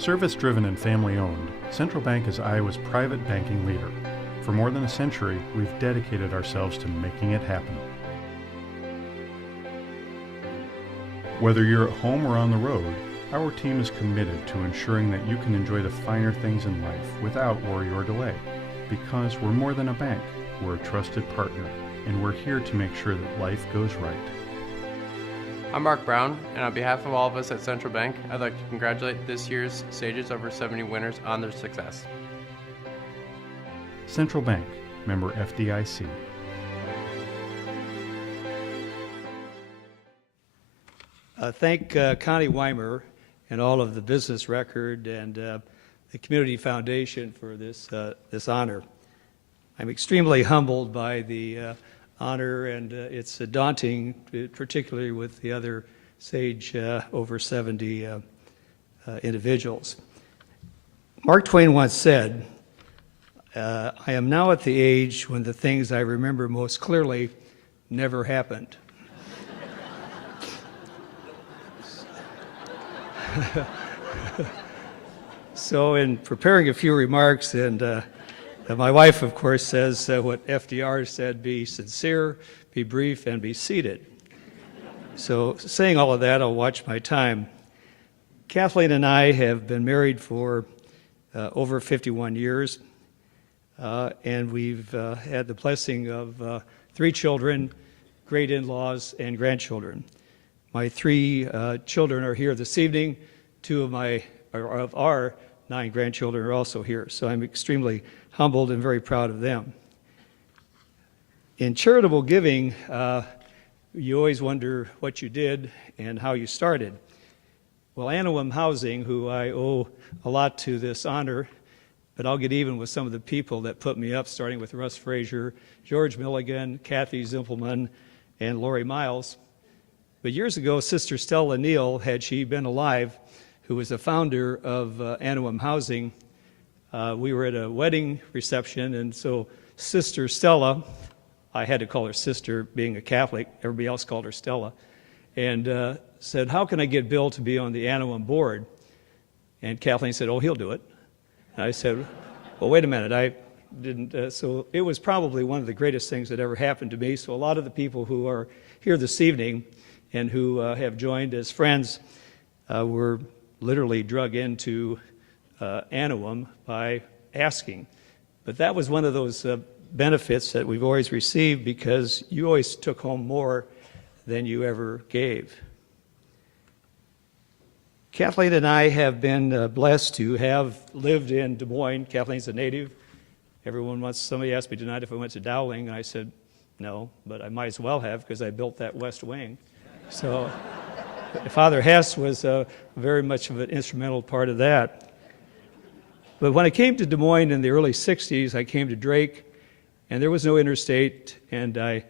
Service-driven and family-owned, Central Bank is Iowa's private banking leader. For more than a century, we've dedicated ourselves to making it happen. Whether you're at home or on the road, our team is committed to ensuring that you can enjoy the finer things in life without worry or delay. Because we're more than a bank, we're a trusted partner, and we're here to make sure that life goes right. I'm Mark Brown, and on behalf of all of us at Central Bank, I'd like to congratulate this year's Sages Over 70 winners on their success. Central Bank, member FDIC. Thank Connie Weimer and all of the Business Record and the Community Foundation for this honor. I'm extremely humbled by the honor, and it's daunting, particularly with the other Sage over 70 individuals. Mark Twain once said, I am now at the age when the things I remember most clearly never happened. So in preparing a few remarks, and my wife, of course, says what FDR said, be sincere, be brief, and be seated. So saying all of that, I'll watch my time. Kathleen and I have been married for over 51 years, and we've had the blessing of 3 children, great in-laws, and grandchildren. My 3 children are here this evening. 2 of our 9 grandchildren are also here, so I'm extremely humbled and very proud of them. In charitable giving, you always wonder what you did and how you started. Well, Anawim Housing, who I owe a lot to this honor, but I'll get even with some of the people that put me up, starting with Russ Frazier, George Milligan, Kathy Zimpelman, and Lori Miles. But years ago, Sister Stella Neal, had she been alive, who was the founder of Anawim Housing, we were at a wedding reception, and so Sister Stella, I had to call her sister, being a Catholic, everybody else called her Stella, and said, how can I get Bill to be on the Anawim board? And Kathleen said, oh, he'll do it. And I said, well, wait a minute, I didn't, so it was probably one of the greatest things that ever happened to me. So a lot of the people who are here this evening and who have joined as friends were literally drug into Anawim by asking. But that was one of those benefits that we've always received, because you always took home more than you ever gave. Kathleen and I have been blessed to have lived in Des Moines. Kathleen's a native. Somebody asked me tonight if I went to Dowling, and I said no, but I might as well have, because I built that west wing. So Father Hess was very much of an instrumental part of that. But when I came to Des Moines in the early 60s, I came to Drake, and there was no interstate, and I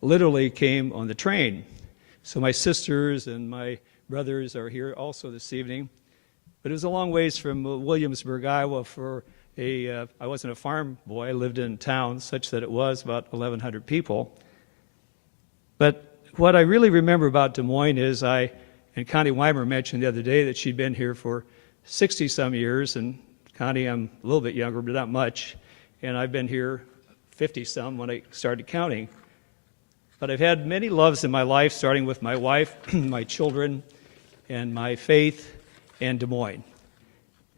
literally came on the train. So my sisters and my brothers are here also this evening. But it was a long ways from Williamsburg, Iowa I wasn't a farm boy. I lived in town, such that it was about 1,100 people. But what I really remember about Des Moines is and Connie Weimer mentioned the other day that she'd been here for 60-some years, and Connie, I'm a little bit younger, but not much, and I've been here 50-some when I started counting. But I've had many loves in my life, starting with my wife, my children, and my faith, and Des Moines.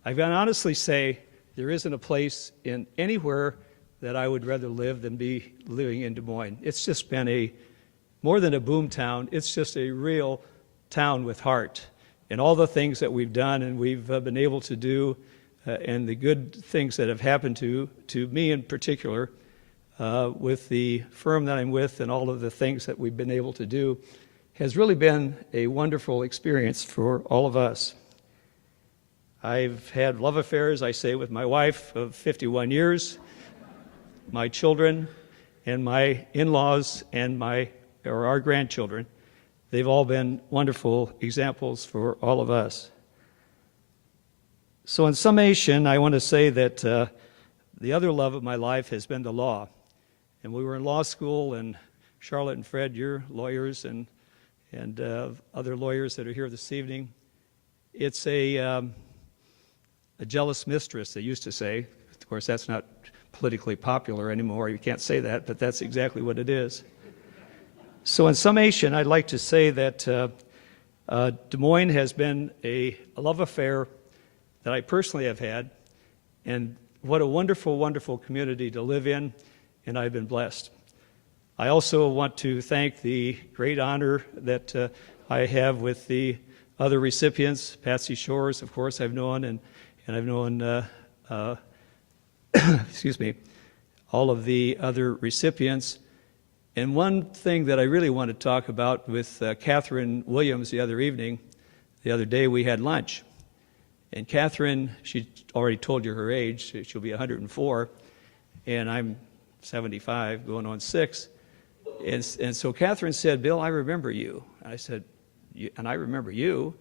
I can honestly say there isn't a place in anywhere that I would rather live than be living in Des Moines. It's just been more than a boom town, it's just a real town with heart. And all the things that we've done and we've been able to do, and the good things that have happened to me in particular, with the firm that I'm with and all of the things that we've been able to do, has really been a wonderful experience for all of us. I've had love affairs, I say, with my wife of 51 years, my children, and my in-laws, and our grandchildren. They've all been wonderful examples for all of us. So in summation, I want to say that the other love of my life has been the law. And we were in law school, and Charlotte and Fred, you're lawyers, and other lawyers that are here this evening. It's a jealous mistress, they used to say. Of course, that's not politically popular anymore. You can't say that, but that's exactly what it is. So in summation, I'd like to say that Des Moines has been a love affair that I personally have had, and what a wonderful, wonderful community to live in, and I've been blessed. I also want to thank the great honor that I have with the other recipients. Patsy Shores, of course, I've known, and I've known, excuse me, all of the other recipients. And one thing that I really want to talk about with Catherine Williams the other day we had lunch. And Catherine, she already told you her age, she'll be 104, and I'm 75, going on 6. And so Catherine said, "Bill, I remember you." I said, "And I remember you."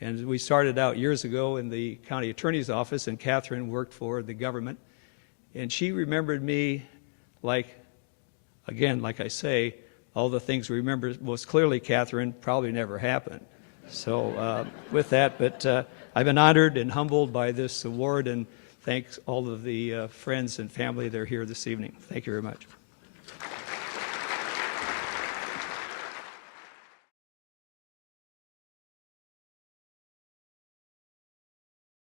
And we started out years ago in the county attorney's office, and Catherine worked for the government. And she remembered me like I say, all the things we remember most clearly, Catherine, probably never happened. So with that, but I've been honored and humbled by this award, and thanks all of the friends and family that are here this evening. Thank you very much.